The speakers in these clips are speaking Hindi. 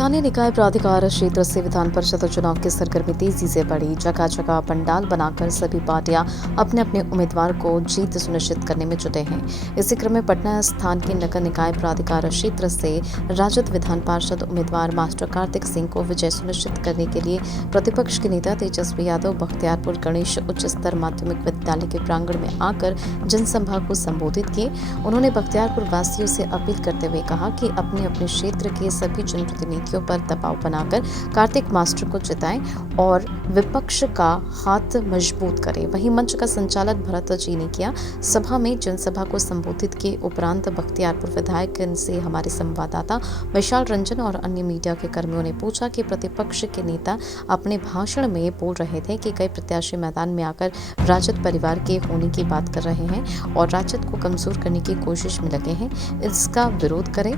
स्थानीय निकाय प्राधिकार क्षेत्र से विधान परिषद चुनाव की सरगर्मी तेजी से बढ़ी। जगह जगह पंडाल बनाकर सभी पार्टियां अपने अपने उम्मीदवार को जीत सुनिश्चित करने में जुटे हैं। इसी क्रम में पटना स्थान के नगर निकाय प्राधिकार क्षेत्र से राजद विधान पार्षद उम्मीदवार मास्टर कार्तिक सिंह को विजय सुनिश्चित करने के लिए प्रतिपक्ष के नेता तेजस्वी यादव बख्तियारपुर गणेश उच्च स्तर माध्यमिक विद्यालय के प्रांगण में आकर जनसभा को संबोधित किए। उन्होंने बख्तियारपुर वासियों से अपील करते हुए कहा कि अपने अपने क्षेत्र के सभी जनप्रतिनिधियों पर दबाव बनाकर कार्तिक मास्टर को जिताएं और विपक्ष का हाथ मजबूत करें। वहीं मंच का संचालन भरत जी ने किया। सभा में जनसभा को संबोधित के उपरांत बख्तियारपुर विधायक से हमारे संवाददाता विशाल रंजन और अन्य मीडिया के कर्मियों ने पूछा कि प्रतिपक्ष के नेता अपने भाषण में बोल रहे थे कि कई प्रत्याशी मैदान में आकर राजद परिवार के होने की बात कर रहे हैं और राजद को कमजोर करने की कोशिश में लगे हैं, इसका विरोध करें।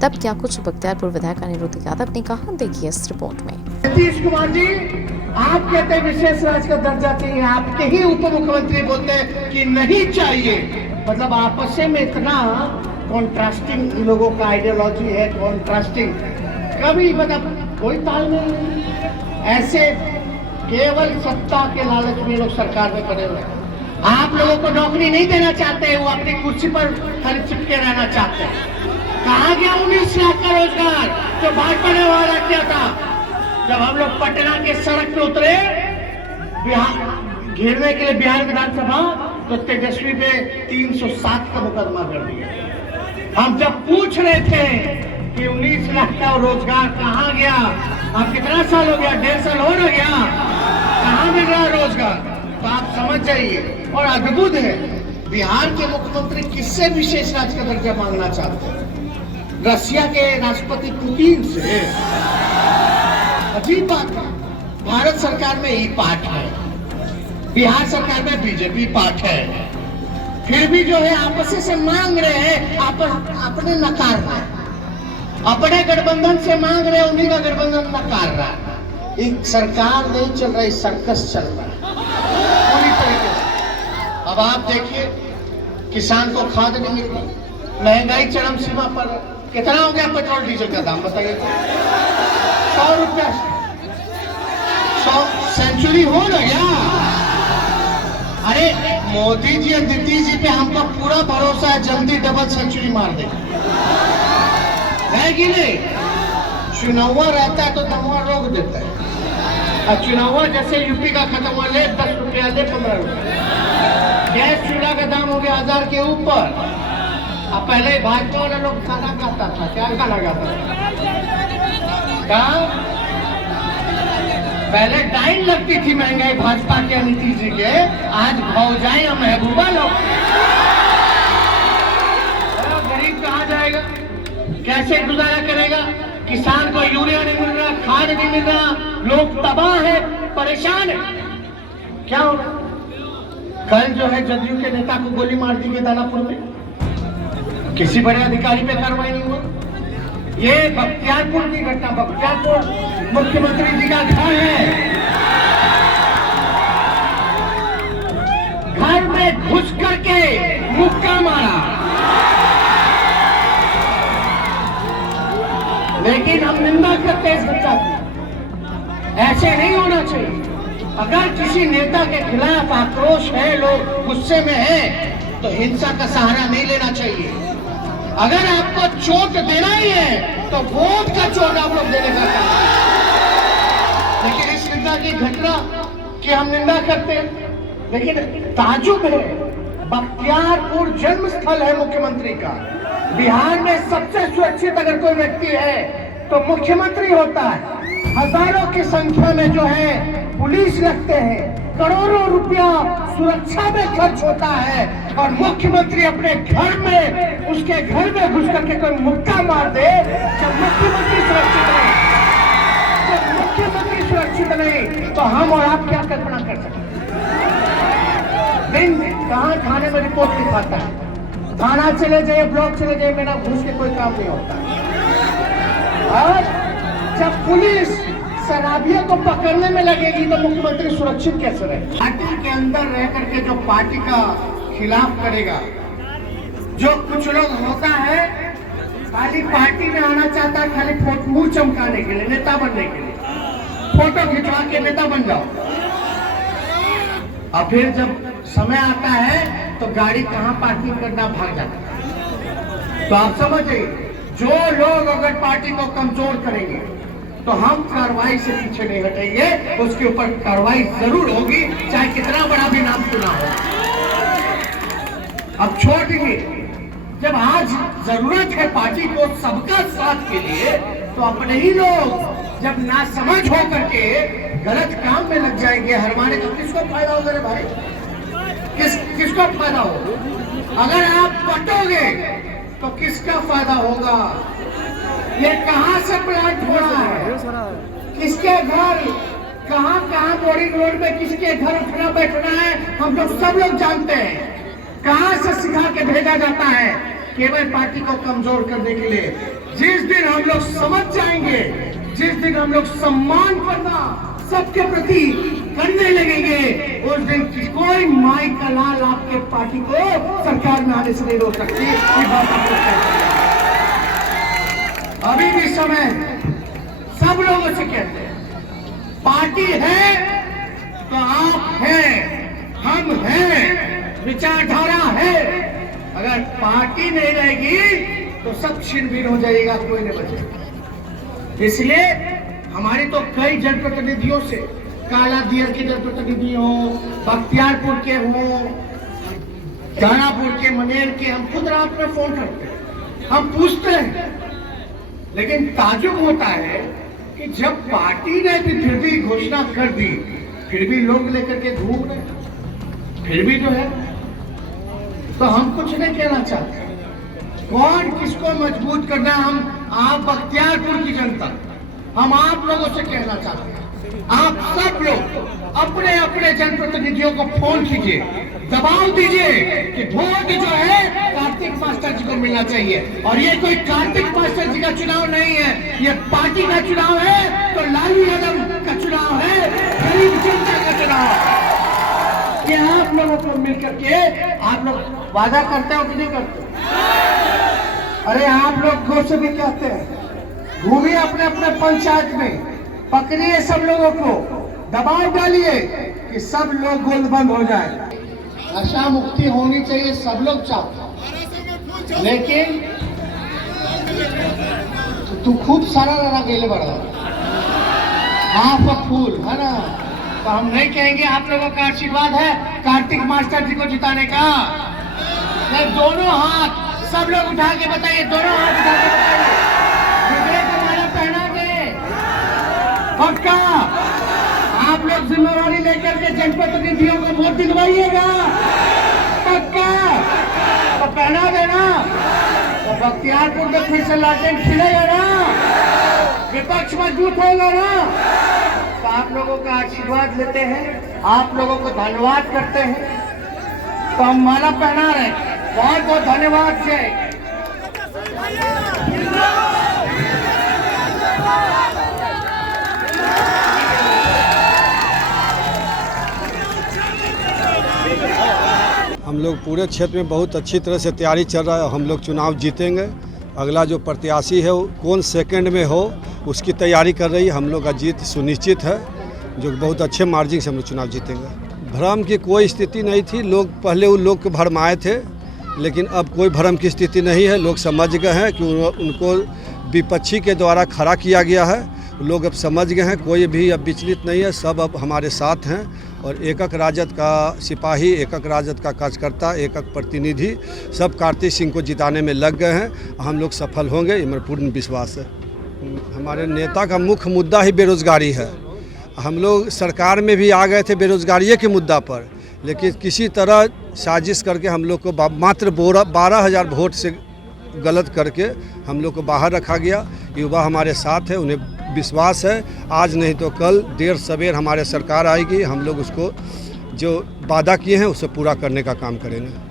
तब क्या कुछ बख्तियारपुर विधायक अनिरुद्ध यादव ने कहा, देखिए इस रिपोर्ट में। नीतीश कुमार जी, आप कहते हैं विशेष राज्य का दर्जा चाहिए, आपके ही उप मुख्यमंत्री बोलते हैं कि नहीं चाहिए। मतलब आपस में इतना कॉन्ट्रास्टिंग लोगों का आइडियोलॉजी है, कॉन्ट्रास्टिंग, कभी मतलब कोई तालमेल नहीं। ऐसे केवल सत्ता के लालच में लोग सरकार में पड़े हुए हैं। आप लोगों को नौकरी नहीं देना चाहते, वो अपनी कुर्सी पर खाली चिपके रहना चाहते हैं। कहाँ गया 19 लाख का रोजगार जो भाजपा ने वादा किया था? जब हम लोग पटना के सड़क पे उतरे बिहार घेरने के लिए बिहार विधानसभा, तो तेजस्वी पे 307 का मुकदमा कर दिया। हम जब पूछ रहे थे कि 19 लाख का रोजगार कहाँ गया, अब कितना साल हो गया, 1.5 साल हो गया, कहाँ मिल रहा रोजगार? तो आप समझ जाइए। और अद्भुत है, बिहार के मुख्यमंत्री किससे विशेष राज्य का दर्जा मांगना चाहते हैं? रशिया के राष्ट्रपति पुतिन से। अजीब बात है, भारत सरकार में ई पार्ट है, बिहार सरकार में बीजेपी पार्ट है, फिर भी जो है आपस से मांग रहे हैं, अपने नकार रहा है, अपने गठबंधन से मांग रहे हैं, उन्हीं का गठबंधन नकार रहा है। एक सरकार नहीं चल रही, सर्कस चल रहा है पूरी तरीके से। अब आप देखिए, किसान को खाद नहीं मिल रही, महंगाई चरम सीमा पर। कितना हो गया पेट्रोल डीजल का दाम बताइए? 100 रुपया, 100 सेंचुरी हो गया। अरे मोदी जी और नीतीश जी पे हमको पूरा भरोसा है, जल्दी डबल सेंचुरी मार दे, है कि नहीं? चुनाव रहता है तो दमुआ रोक देता है, और चुनाव जैसे यूपी का खत्म हुआ, ले 10 रुपया, ले 15 रुपया। गैस चूल्हा का दाम हो गया 1000 के ऊपर। अब पहले भाजपा वाले लोग खाना खाता था, क्या खाना खाता था? पहले टाइम लगती थी महंगाई भाजपा के नीतीश जी के, आज भौजाई और महबूबा लोग। गरीब कहाँ जाएगा, कैसे गुजारा करेगा? किसान को यूरिया नहीं मिल रहा, खाद नहीं मिल रहा, लोग तबाह है, परेशान है। क्या होगा? कल जो है जदयू के नेता को गोली मार दी गई दानापुर में, किसी बड़े अधिकारी पे कार्रवाई नहीं हुआ। ये बख्तियारपुर की घटना, बख्तियारपुर मुख्यमंत्री जी का घर है, घर में घुस करके मुक्का मारा। लेकिन हम निंदा करते हैं इस घटना की, ऐसे नहीं होना चाहिए। अगर किसी नेता के खिलाफ आक्रोश है, लोग गुस्से में हैं, तो हिंसा का सहारा नहीं लेना चाहिए। अगर आपको चोट देना ही है तो वोट का चोट आप लोग देने का काम। लेकिन इस निंदा की घटना की हम निंदा करते हैं, लेकिन ताजुब है, बख्तियारपुर जन्म स्थल है मुख्यमंत्री का। बिहार में सबसे सुरक्षित अगर कोई व्यक्ति है तो मुख्यमंत्री होता है। हजारों की संख्या में जो है पुलिस लगते हैं, करोड़ों रुपया सुरक्षा में खर्च होता है, और मुख्यमंत्री अपने घर में, उसके घर में घुस करके कोई मुक्का मार दे। जब मुख्यमंत्री सुरक्षित नहीं, जब मुख्यमंत्री सुरक्षित नहीं, तो हम और आप क्या कल्पना कर सकते? दिन कहाँ थाने में रिपोर्ट लिखाता है, थाना चले जाइए, ब्लॉक चले जाइए, मेरा घुस के कोई काम नहीं होता। और जब पुलिस शराबियों को पकड़ने में लगेगी तो मुख्यमंत्री सुरक्षित कैसे रहे? पार्टी के अंदर रह करके जो पार्टी का खिलाफ करेगा, जो कुछ लोग होता है खाली पार्टी में आना चाहता है, खाली मुंह चमकाने के लिए, नेता बनने के लिए, फोटो खिंचवा के नेता बन जाओ। और फिर जब समय आता है तो गाड़ी कहाँ पार्किंग करना भाग जाता है। तो आप समझिए, जो लोग अगर पार्टी को कमजोर करेंगे तो हम कार्रवाई से पीछे नहीं हटेंगे, उसके ऊपर कार्रवाई जरूर होगी, चाहे कितना बड़ा भी नाम चुना हो। अब छोड़ देंगे, जब आज जरूरत है पार्टी को सबका साथ के लिए, तो अपने ही लोग जब ना समझ हो करके गलत काम में लग जाएंगे, हरमाने तो किसको फायदा होगा रे भाई? किसको फायदा हो? अगर आप पटोगे तो किसका फायदा होगा? ये कहां से प्लांट हो रहा है, किसके घर, कहां बोरिंग रोड में किसके घर उठना बैठना है, हम लोग सब लोग जानते हैं। कहां से सिखा के भेजा जाता है केवल पार्टी को कमजोर करने के लिए। जिस दिन हम लोग समझ जाएंगे, जिस दिन हम लोग सम्मान करना सबके प्रति करने लगेंगे, उस दिन कोई माई का लाल आपके पार्टी को सरकार में आने से नहीं रोक सकती। ये बात आप लोग कहते हैं। अभी भी समय सब लोगों से कहते हैं, पार्टी है तो आप हैं, हम हैं, विचारधारा है। अगर पार्टी नहीं रहेगी तो सब छिन-भिन हो जाएगा, कोई नहीं बचेगा। इसलिए हमारी तो कई जनप्रतिनिधियों से, काला दियर के जनप्रतिनिधि हो, बख्तियारपुर के हो, दानापुर के, मनेर के, हम खुद रात में फोन करते हैं, हम पूछते हैं। लेकिन ताजुब होता है कि जब पार्टी ने भी फिर भी घोषणा कर दी, फिर भी लोग लेकर के घूम रहे, फिर भी जो है, तो हम कुछ नहीं कहना चाहते। कौन किसको मजबूत करना, हम आप बख्तियारपुर की जनता, हम आप लोगों से कहना चाहते हैं, आप सब लोग अपने अपने जनप्रतिनिधियों को फोन कीजिए, दबाव दीजिए कि वोट जो है कार्तिक मास्टर जी को मिलना चाहिए। और ये कोई कार्तिक मास्टर जी का चुनाव नहीं है, ये पार्टी का चुनाव है, तो लालू यादव का चुनाव है, गरीब जनता का चुनाव। ये आप लोगों को मिलकर के आप लोग वादा करते हो कि नहीं करते? अरे आप लोग गो से भी कहते हैं, घूमिए अपने अपने पंचायत में, पकड़िए सब लोगों को, दबाव डालिए कि सब लोग गोलबंद हो जाए। नशा मुक्ति होनी चाहिए, सब लोग चाहते हैं, लेकिन तू खूब सारा लड़ा गेले बड़ा हाफ फूल है ना, तो हम नहीं कहेंगे आप लोगों का आशीर्वाद है कार्तिक मास्टर जी को जिताने का। दोनों हाथ सब लोग उठा के बताइए, दोनों हाथ उठा के बताइए, विवेक हमारा पहना दे पक्का। आप लोग जिम्मेवारी लेकर के जनप्रतिनिधियों को वोट दिलवाइएगा पक्का, तो पहना देना, तो बख्तियारपुर में फिर से लाटेन खिलेगा ना, विपक्ष मजबूत होगा ना। तो आप लोगों का आशीर्वाद लेते हैं, आप लोगों को धन्यवाद करते हैं, तो हम माला पहना रहे हैं। बहुत बहुत धन्यवाद जय। हम लोग पूरे क्षेत्र में बहुत अच्छी तरह से तैयारी चल रहा है, हम लोग चुनाव जीतेंगे। अगला जो प्रत्याशी है वो कौन सेकंड में हो उसकी तैयारी कर रही है, हम लोग का जीत सुनिश्चित है, जो बहुत अच्छे मार्जिन से हम लोग चुनाव जीतेंगे। भ्रम की कोई स्थिति नहीं थी, लोग पहले उन लोग को भरमाए थे, लेकिन अब कोई भ्रम की स्थिति नहीं है। लोग समझ गए हैं कि उनको विपक्षी के द्वारा खड़ा किया गया है, लोग अब समझ गए हैं, कोई भी अब विचलित नहीं है, सब अब हमारे साथ हैं। और एकक राजद का सिपाही, एकक राजद का कार्यकर्ता, एकक प्रतिनिधि सब कार्तिक सिंह को जिताने में लग गए हैं। हम लोग सफल होंगे, ये मेरा पूर्ण विश्वास है। हमारे नेता का मुख्य मुद्दा ही बेरोजगारी है। हम लोग सरकार में भी आ गए थे बेरोजगारी के मुद्दा पर, लेकिन किसी तरह साजिश करके हम लोग को मात्र 12,000 वोट से गलत करके हम लोग को बाहर रखा गया। युवा हमारे साथ है, उन्हें विश्वास है आज नहीं तो कल देर सवेर हमारे सरकार आएगी, हम लोग उसको जो वादा किए हैं उसे पूरा करने का काम करेंगे।